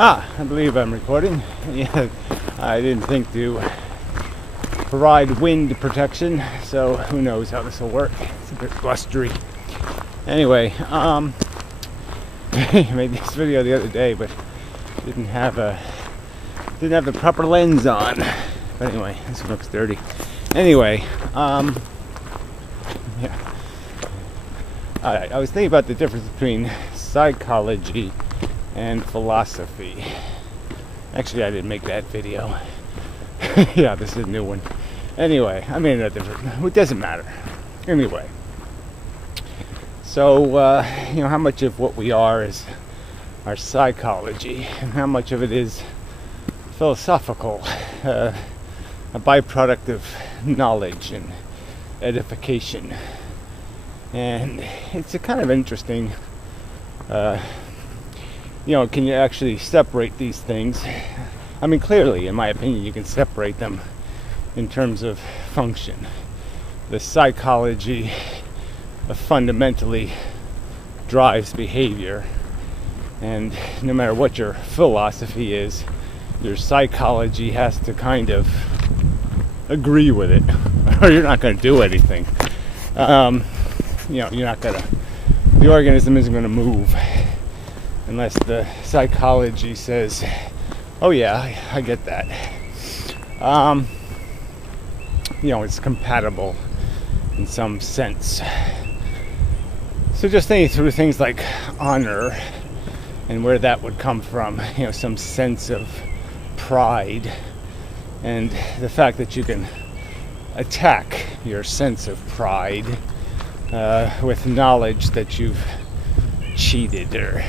I believe I'm recording. Yeah, I didn't think to provide wind protection, so who knows how this will work. It's a bit blustery. Anyway, I made this video the other day, but didn't have the proper lens on. But anyway, this one looks dirty. Anyway, yeah. I was thinking about the difference between psychology and philosophy. Actually, I didn't make that video. Yeah, this is a new one. Anyway, I mean, it doesn't matter. Anyway, so how much of what we are is our psychology, and how much of it is philosophical, a byproduct of knowledge and edification. And it's a kind of interesting. Can you actually separate these things? I mean, clearly, in my opinion, you can separate them in terms of function. The psychology fundamentally drives behavior, and no matter what your philosophy is, your psychology has to kind of agree with it, or you're not going to do anything. You're not going to, the organism isn't going to move unless the psychology says, oh yeah, I get that. It's compatible in some sense. So just thinking through things like honor and where that would come from, some sense of pride, and the fact that you can attack your sense of pride with knowledge that you've cheated or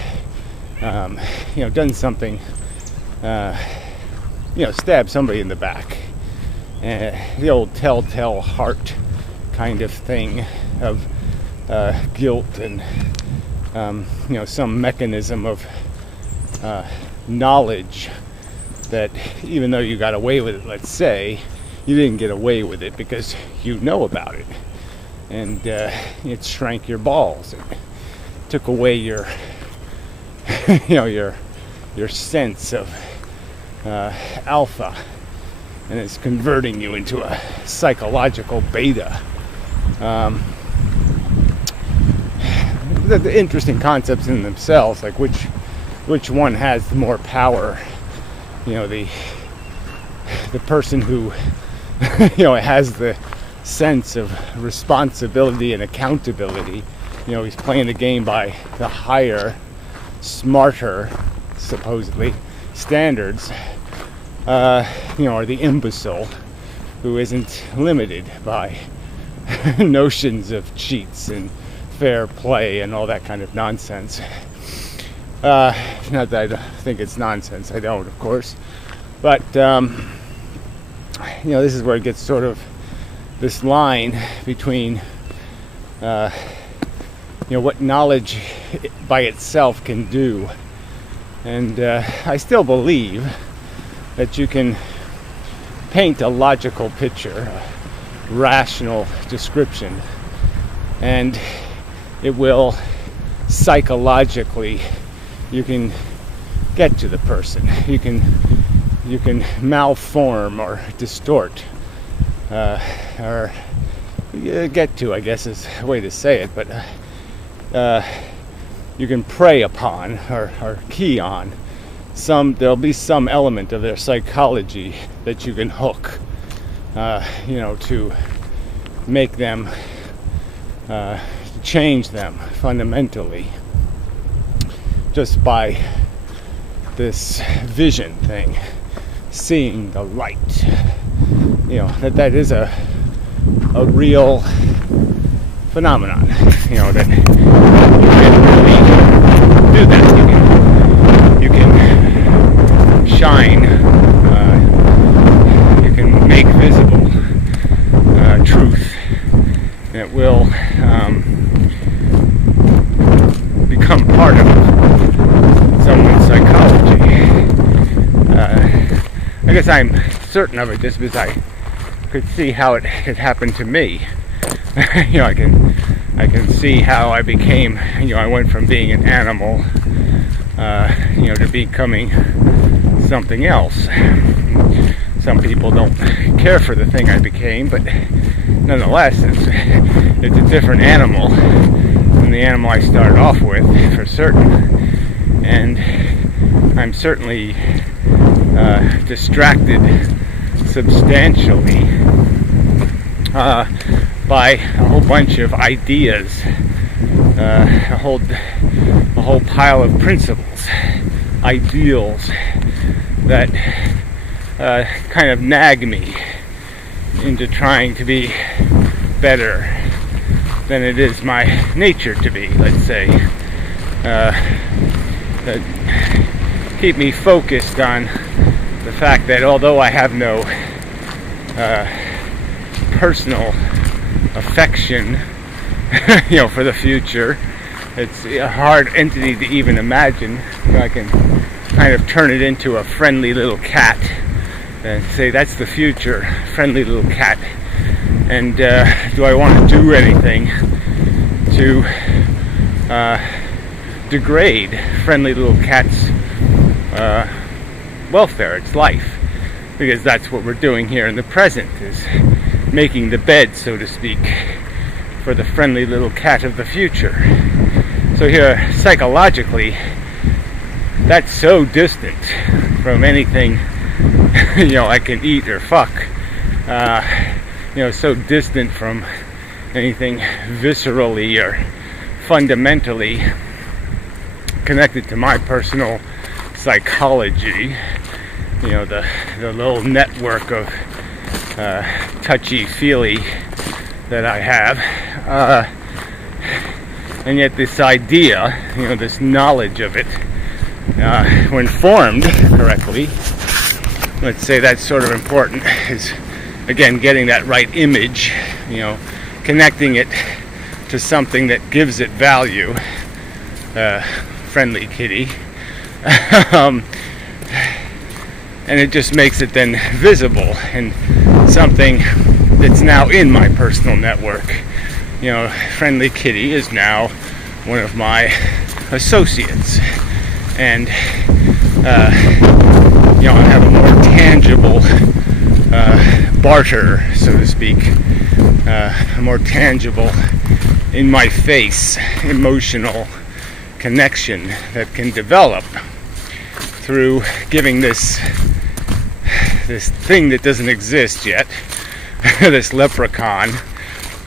done something, stab somebody in the back. The old telltale heart kind of thing of guilt and, some mechanism of knowledge that even though you got away with it, let's say, you didn't get away with it because you know about it. And it shrank your balls. It took away your your sense of alpha, and it's converting you into a psychological beta. The interesting concepts in themselves, like which one has more power. The person who has the sense of responsibility and accountability. He's playing the game by the higher, smarter, supposedly, standards, or the imbecile who isn't limited by notions of cheats and fair play and all that kind of nonsense. Not that I think it's nonsense, I don't, of course, but this is where it gets sort of this line between what knowledge by itself can do. And I still believe that you can paint a logical picture, a rational description, and it will psychologically, you can get to the person. You can malform or distort, or get to, I guess is a way to say it, but you can prey upon or key on there'll be some element of their psychology that you can hook, to make them, to change them fundamentally, just by this vision thing, seeing the light. That is a real phenomenon. That you can really do that. You can shine. You can make visible truth, and it will become part of someone's psychology. I guess I'm certain of it just because I could see how it had happened to me. I can see how I became, I went from being an animal to becoming something else. Some people don't care for the thing I became, but nonetheless, it's a different animal than the animal I started off with, for certain. And I'm certainly distracted substantially by a whole bunch of ideas, a whole pile of principles, ideals that kind of nag me into trying to be better than it is my nature to be, let's say. That keep me focused on the fact that although I have no personal affection, for the future, it's a hard entity to even imagine. I can kind of turn it into a friendly little cat and say that's the future, friendly little cat. And do I want to do anything to degrade friendly little cat's welfare, its life? Because that's what we're doing here in the present, is making the bed, so to speak, for the friendly little cat of the future. So here, psychologically, that's so distant from anything I can eat or fuck. So distant from anything viscerally or fundamentally connected to my personal psychology. The little network of touchy-feely that I have. And yet this idea, this knowledge of it, when formed correctly, let's say that's sort of important, is again getting that right image, connecting it to something that gives it value, friendly kitty, and it just makes it then visible and something that's now in my personal network. Friendly kitty is now one of my associates, and I have a more tangible barter, so to speak, a more tangible, in my face, emotional connection that can develop through giving this thing that doesn't exist yet, this leprechaun,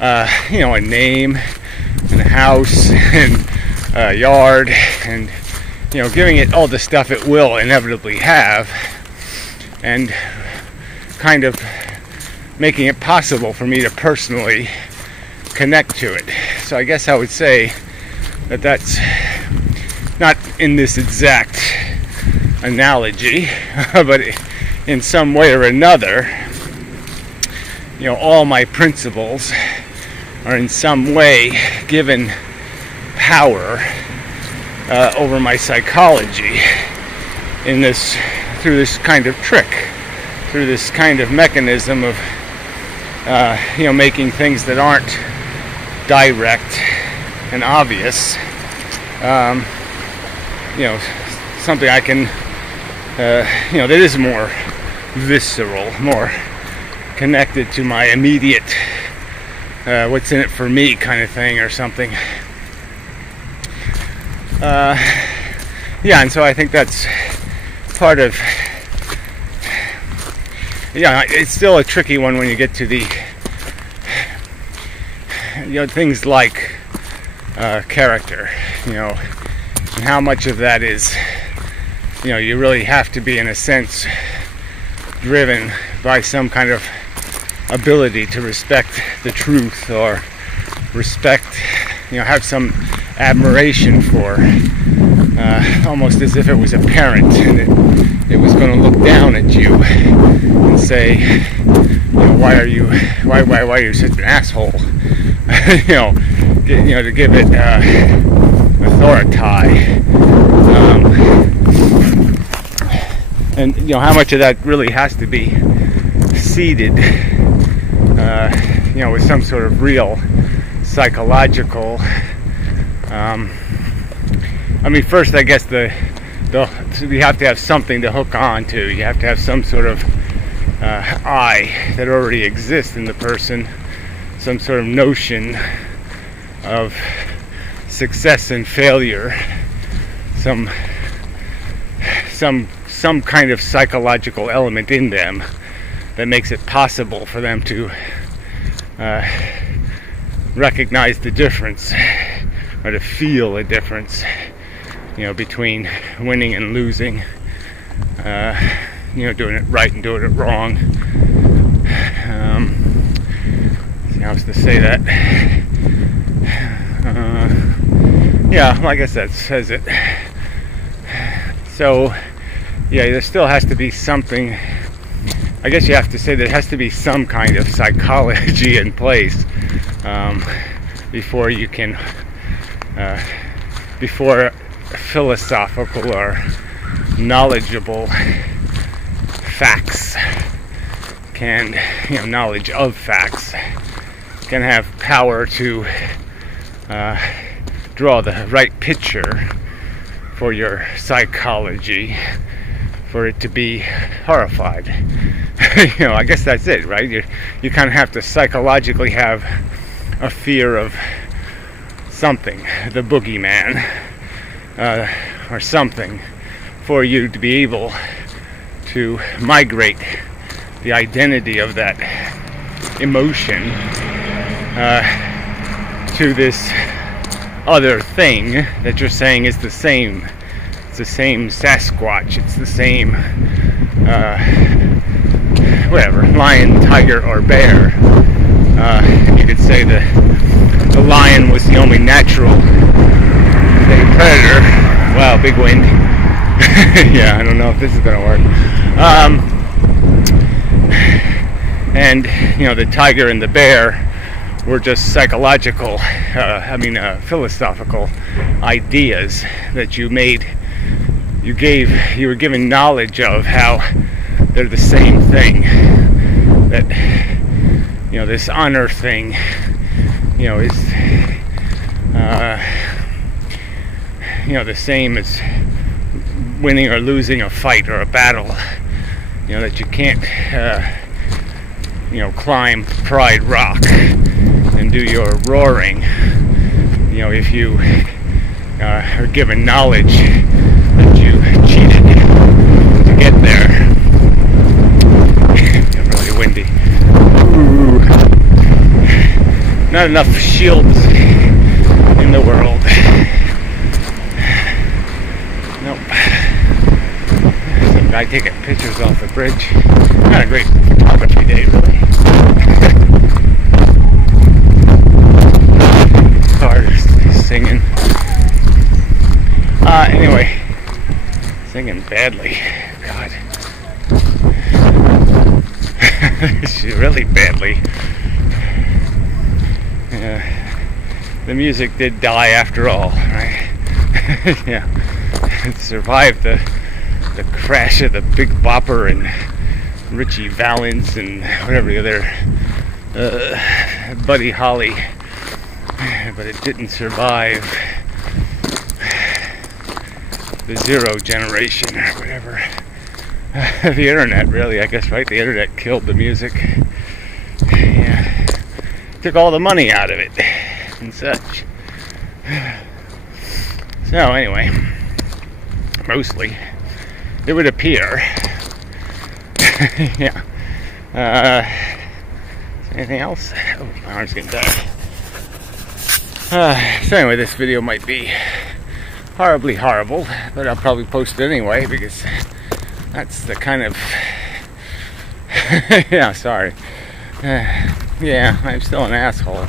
a name and a house and a yard, and giving it all the stuff it will inevitably have, and kind of making it possible for me to personally connect to it. So I guess I would say that that's not in this exact analogy, but in some way or another, all my principles are in some way given power over my psychology through this kind of trick, through this kind of mechanism of making things that aren't direct and obvious, something I can that is more visceral, more connected to my immediate what's in it for me kind of thing, or something. And so I think that's part of, it's still a tricky one when you get to the, things like character, and how much of that is, you really have to be, in a sense, driven by some kind of ability to respect the truth, or respect, have some admiration for, almost as if it was a parent and it was going to look down at you and say, why are you such an asshole? To give it authority. And how much of that really has to be seeded, with some sort of real psychological. First, I guess the you have to have something to hook on to. You have to have some sort of I that already exists in the person, some sort of notion of success and failure, some kind of psychological element in them that makes it possible for them to recognize the difference, or to feel a difference, between winning and losing, doing it right and doing it wrong. See how I was to say that. Like I said, says it. So, there still has to be something. I guess you have to say there has to be some kind of psychology in place before you can, before philosophical or knowledgeable facts can, knowledge of facts can have power to draw the right picture for your psychology, for it to be horrified. I guess that's it, right? You kind of have to psychologically have a fear of something, the boogeyman, or something, for you to be able to migrate the identity of that emotion to this other thing that you're saying is the same. It's the same Sasquatch. It's the same, whatever, lion, tiger, or bear. You could say the lion was the only natural predator. Wow, big wind. Yeah, I don't know if this is going to work. And, the tiger and the bear were just psychological, philosophical ideas that you were given knowledge of how they're the same thing. That, this honor thing, is, the same as winning or losing a fight or a battle. That you can't, climb Pride Rock and do your roaring, if you are given knowledge that you cheated to get there. Really windy. Ooh. Not enough shields in the world. Nope. Some guy taking pictures off the bridge. Not a great photography day, really. Cars singing. Anyway, singing badly. God. She's really badly. The music did die after all, right? Yeah. It survived the crash of the Big Bopper and Richie Valens and whatever the other Buddy Holly, but it didn't survive the Zero generation or whatever. The internet, really, I guess, right? The internet killed the music. Yeah. Took all the money out of it and such. So anyway, mostly it would appear. Yeah. Anything else? Oh, my arm's getting tired. So anyway, this video might be horribly horrible, but I'll probably post it anyway because that's the kind of yeah, sorry. Yeah, I'm still an asshole.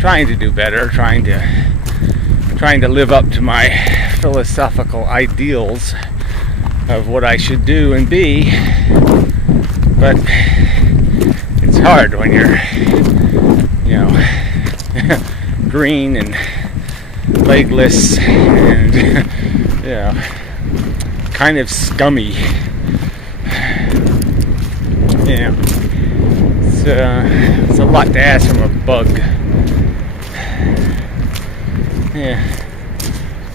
Trying to do better, trying to live up to my philosophical ideals of what I should do and be, but it's hard when you're, green and legless and, kind of scummy. Yeah, it's a lot to ask from a bug. Yeah.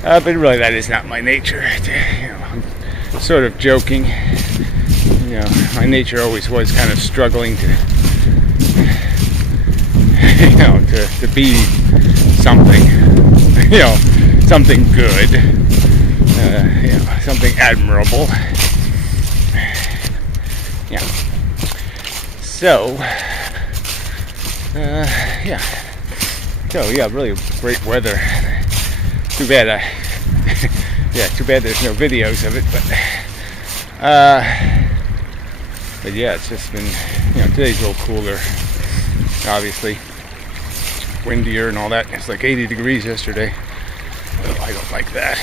But really, that is not my nature. I'm sort of joking. My nature always was kind of struggling to, to be something, something good, something admirable. Yeah. So, really great weather. Too bad too bad there's no videos of it, but yeah, it's just been, today's a little cooler, obviously, windier and all that. It's like 80 degrees yesterday. Oh, I don't like that.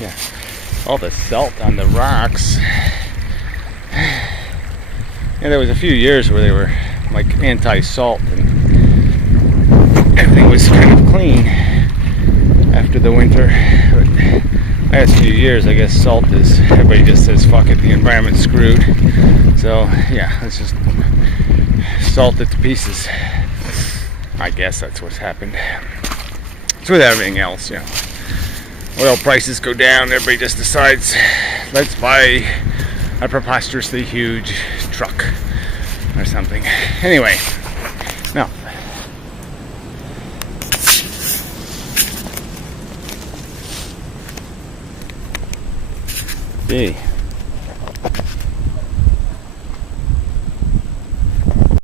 Yeah, all the salt on the rocks. There was a few years where they were like anti-salt and everything was kind of clean after the winter. But last few years, I guess salt is, everybody just says fuck it, the environment's screwed. So yeah, let's just salt it to pieces. I guess that's what's happened. It's with everything else, Oil prices go down, everybody just decides, let's buy a preposterously huge truck or something. Anyway, no. Gee.